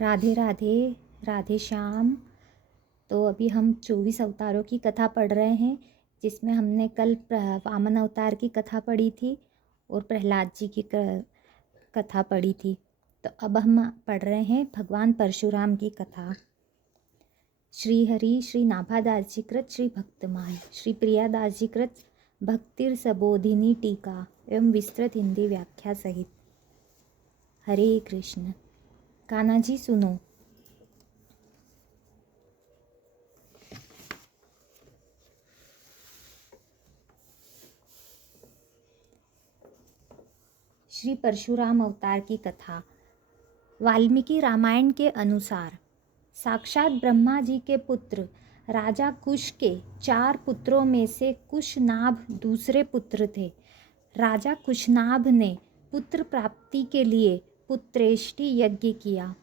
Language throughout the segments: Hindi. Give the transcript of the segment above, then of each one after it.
राधे राधे, राधे श्याम। तो अभी हम 24 अवतारों की कथा पढ़ रहे हैं, जिसमें हमने कल वामन अवतार की कथा पढ़ी थी और प्रहलाद जी की कथा पढ़ी थी। तो अब हम पढ़ रहे हैं भगवान परशुराम की कथा। श्री हरि श्री नाभादास जी कृत श्री भक्तमाल श्री प्रियादास जी कृत भक्तिर सबोधिनी टीका एवं विस्तृत हिंदी व्याख्या सहित। हरे कृष्ण। कान्हा जी सुनो। श्री परशुराम अवतार की कथा। वाल्मीकि रामायण के अनुसार साक्षात ब्रह्मा जी के पुत्र राजा कुश के 4 पुत्रों में से कुशनाभ दूसरे पुत्र थे। राजा कुशनाभ ने पुत्र प्राप्ति के लिए पुत्रेष्टि यज्ञ किया,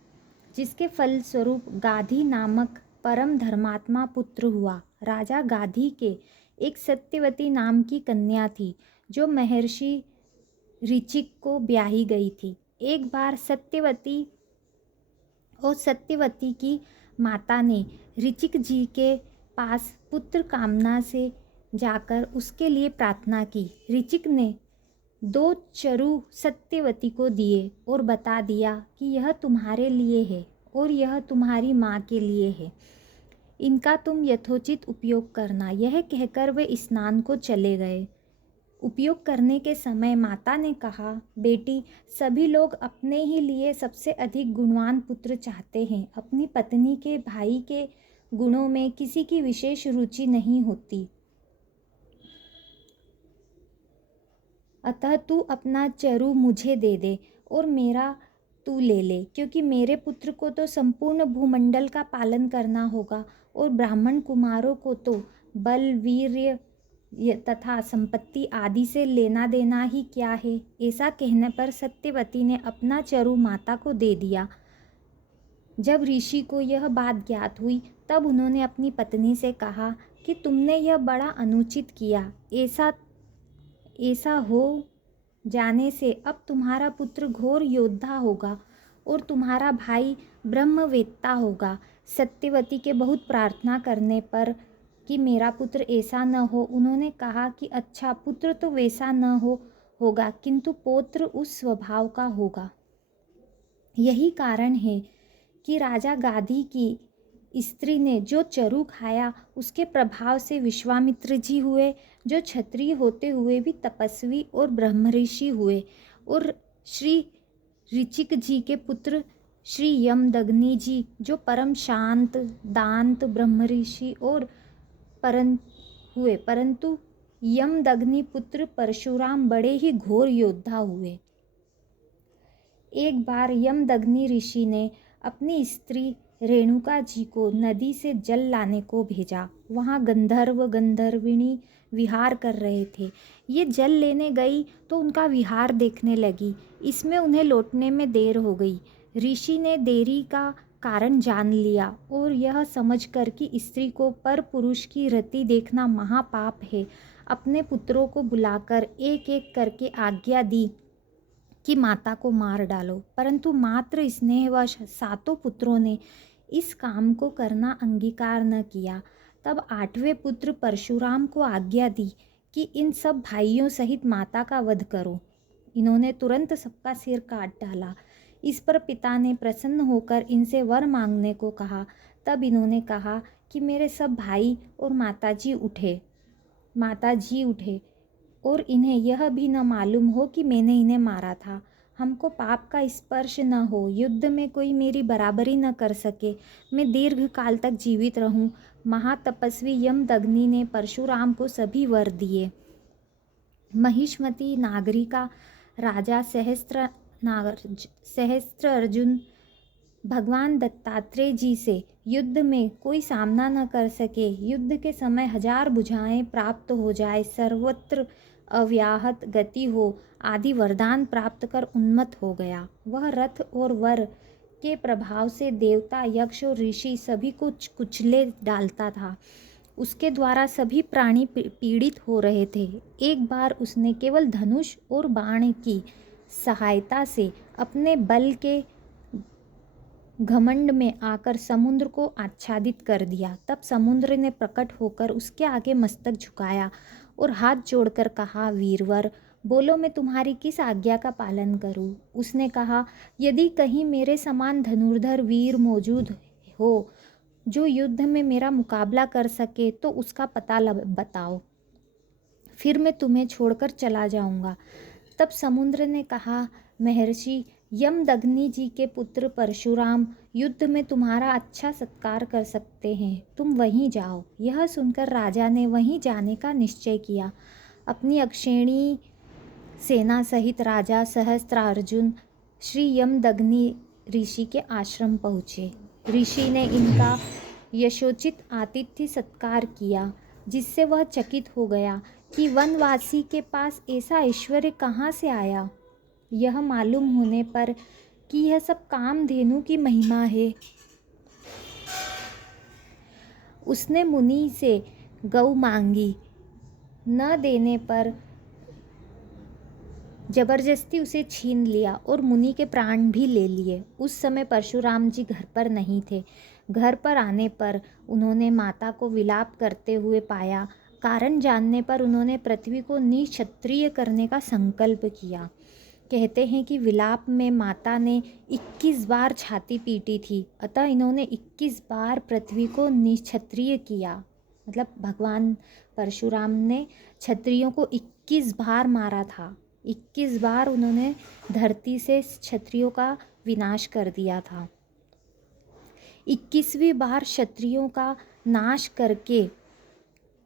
जिसके फलस्वरूप गाधी नामक परम धर्मात्मा पुत्र हुआ। राजा गाधी के एक सत्यवती नाम की कन्या थी, जो महर्षि ऋचिक को ब्याही गई थी। एक बार सत्यवती की माता ने ऋचिक जी के पास पुत्र कामना से जाकर उसके लिए प्रार्थना की। ऋचिक ने 2 चरु सत्यवती को दिए और बता दिया कि यह तुम्हारे लिए है और यह तुम्हारी माँ के लिए है। इनका तुम यथोचित उपयोग करना। यह कहकर वे स्नान को चले गए। उपयोग करने के समय माता ने कहा, बेटी, सभी लोग अपने ही लिए सबसे अधिक गुणवान पुत्र चाहते हैं। अपनी पत्नी के भाई के गुणों में किसी की विशेष रुचि नहीं होती। अतः तू अपना चरु मुझे दे दे और मेरा तू ले ले, क्योंकि मेरे पुत्र को तो संपूर्ण भूमंडल का पालन करना होगा और ब्राह्मण कुमारों को तो बल, वीर्य तथा संपत्ति आदि से लेना देना ही क्या है। ऐसा कहने पर सत्यवती ने अपना चरु माता को दे दिया। जब ऋषि को यह बात ज्ञात हुई, तब उन्होंने अपनी पत्नी से कहा कि तुमने यह बड़ा अनुचित किया। ऐसा हो जाने से अब तुम्हारा पुत्र घोर योद्धा होगा और तुम्हारा भाई ब्रह्मवेत्ता होगा। सत्यवती के बहुत प्रार्थना करने पर कि मेरा पुत्र ऐसा न हो, उन्होंने कहा कि अच्छा, पुत्र तो वैसा न होगा, किंतु पौत्र उस स्वभाव का होगा। यही कारण है कि राजा गाधी की स्त्री ने जो चरु खाया, उसके प्रभाव से विश्वामित्र जी हुए, जो क्षत्रिय होते हुए भी तपस्वी और ब्रह्मऋषि हुए, और श्री ऋचिक जी के पुत्र श्री यमदग्नि जी, जो परम शांत दांत ब्रह्मऋषि और हुए, परंतु यमदग्नि पुत्र परशुराम बड़े ही घोर योद्धा हुए। एक बार यमदग्नि ऋषि ने अपनी स्त्री रेणुका जी को नदी से जल लाने को भेजा। वहाँ गंधर्व गंधर्विणी विहार कर रहे थे। ये जल लेने गई तो उनका विहार देखने लगी। इसमें उन्हें लौटने में देर हो गई। ऋषि ने देरी का कारण जान लिया और यह समझकर कि स्त्री को पर पुरुष की रति देखना महापाप है, अपने पुत्रों को बुलाकर एक एक करके आज्ञा दी कि माता को मार डालो। परंतु मात्र स्नेहवश 7 पुत्रों ने इस काम को करना अंगीकार न किया। तब 8वें पुत्र परशुराम को आज्ञा दी कि इन सब भाइयों सहित माता का वध करो। इन्होंने तुरंत सबका सिर काट डाला। इस पर पिता ने प्रसन्न होकर इनसे वर मांगने को कहा। तब इन्होंने कहा कि मेरे सब भाई और माता जी उठे और इन्हें यह भी न मालूम हो कि मैंने इन्हें मारा था। हमको पाप का स्पर्श न हो, युद्ध में कोई मेरी बराबरी न कर सके, मैं दीर्घ काल तक जीवित रहूं। महातपस्वी यमदग्नि ने परशुराम को सभी वर दिए। महिष्मती नागरी का राजा सहस्त्र अर्जुन भगवान दत्तात्रेय जी से युद्ध में कोई सामना न कर सके, युद्ध के समय 1000 भुजाएं प्राप्त हो जाए, सर्वत्र अव्याहत गति हो आदि वरदान प्राप्त कर उन्मत्त हो गया। वह रथ और वर के प्रभाव से देवता, यक्ष और ऋषि सभी को कुचले डालता था। उसके द्वारा सभी प्राणी पीड़ित हो रहे थे। एक बार उसने केवल धनुष और बाण की सहायता से अपने बल के घमंड में आकर समुद्र को आच्छादित कर दिया। तब समुद्र ने प्रकट होकर उसके आगे मस्तक झुकाया और हाथ जोड़कर कहा, वीरवर बोलो, मैं तुम्हारी किस आज्ञा का पालन करूं? उसने कहा, यदि कहीं मेरे समान धनुर्धर वीर मौजूद हो जो युद्ध में मेरा मुकाबला कर सके तो उसका पता बताओ, फिर मैं तुम्हें छोड़कर चला जाऊंगा। तब समुद्र ने कहा, महर्षि यमदग्नि जी के पुत्र परशुराम युद्ध में तुम्हारा अच्छा सत्कार कर सकते हैं, तुम वहीं जाओ। यह सुनकर राजा ने वहीं जाने का निश्चय किया। अपनी अक्षेणी सेना सहित राजा सहस्त्रार्जुन श्री यमदग्नि ऋषि के आश्रम पहुँचे। ऋषि ने इनका यशोचित आतिथ्य सत्कार किया, जिससे वह चकित हो गया कि वनवासी के पास ऐसा ऐश्वर्य कहाँ से आया। यह मालूम होने पर कि यह सब कामधेनु की महिमा है, उसने मुनि से गौ मांगी। न देने पर जबरदस्ती उसे छीन लिया और मुनि के प्राण भी ले लिए। उस समय परशुराम जी घर पर नहीं थे। घर पर आने पर उन्होंने माता को विलाप करते हुए पाया। कारण जानने पर उन्होंने पृथ्वी को निक्षत्रिय करने का संकल्प किया। कहते हैं कि विलाप में माता ने 21 बार छाती पीटी थी, अतः इन्होंने 21 बार पृथ्वी को निक्षत्रिय किया। मतलब भगवान परशुराम ने क्षत्रियों को 21 बार मारा था। 21 बार उन्होंने धरती से क्षत्रियों का विनाश कर दिया था। 21वीं बार क्षत्रियों का नाश करके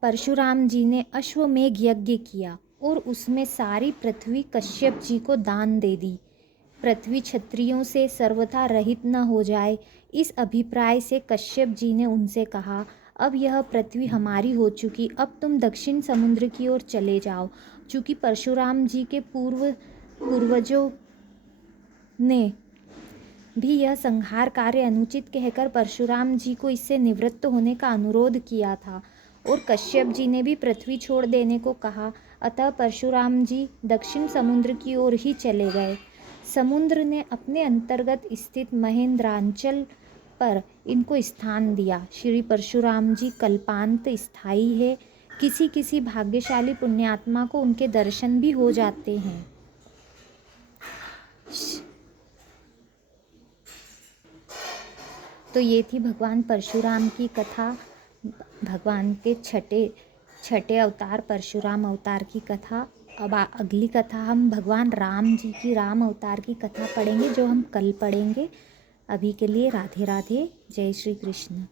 परशुराम जी ने अश्वमेघ यज्ञ किया और उसमें सारी पृथ्वी कश्यप जी को दान दे दी। पृथ्वी क्षत्रियों से सर्वथा रहित न हो जाए, इस अभिप्राय से कश्यप जी ने उनसे कहा, अब यह पृथ्वी हमारी हो चुकी, अब तुम दक्षिण समुद्र की ओर चले जाओ। चूँकि परशुराम जी के पूर्वजों ने भी यह संहार कार्य अनुचित कहकर परशुराम जी को इससे निवृत्त होने का अनुरोध किया था और कश्यप जी ने भी पृथ्वी छोड़ देने को कहा, अतः परशुराम जी दक्षिण समुद्र की ओर ही चले गए। समुद्र ने अपने अंतर्गत स्थित महेंद्रांचल पर इनको स्थान दिया। श्री परशुराम जी कल्पांत स्थायी है। किसी किसी भाग्यशाली पुण्यात्मा को उनके दर्शन भी हो जाते हैं। तो ये थी भगवान परशुराम की कथा, भगवान के छठे अवतार परशुराम अवतार की कथा। अब अगली कथा हम भगवान राम जी की राम अवतार की कथा पढ़ेंगे, जो हम कल पढ़ेंगे। अभी के लिए राधे राधे, जय श्री कृष्ण।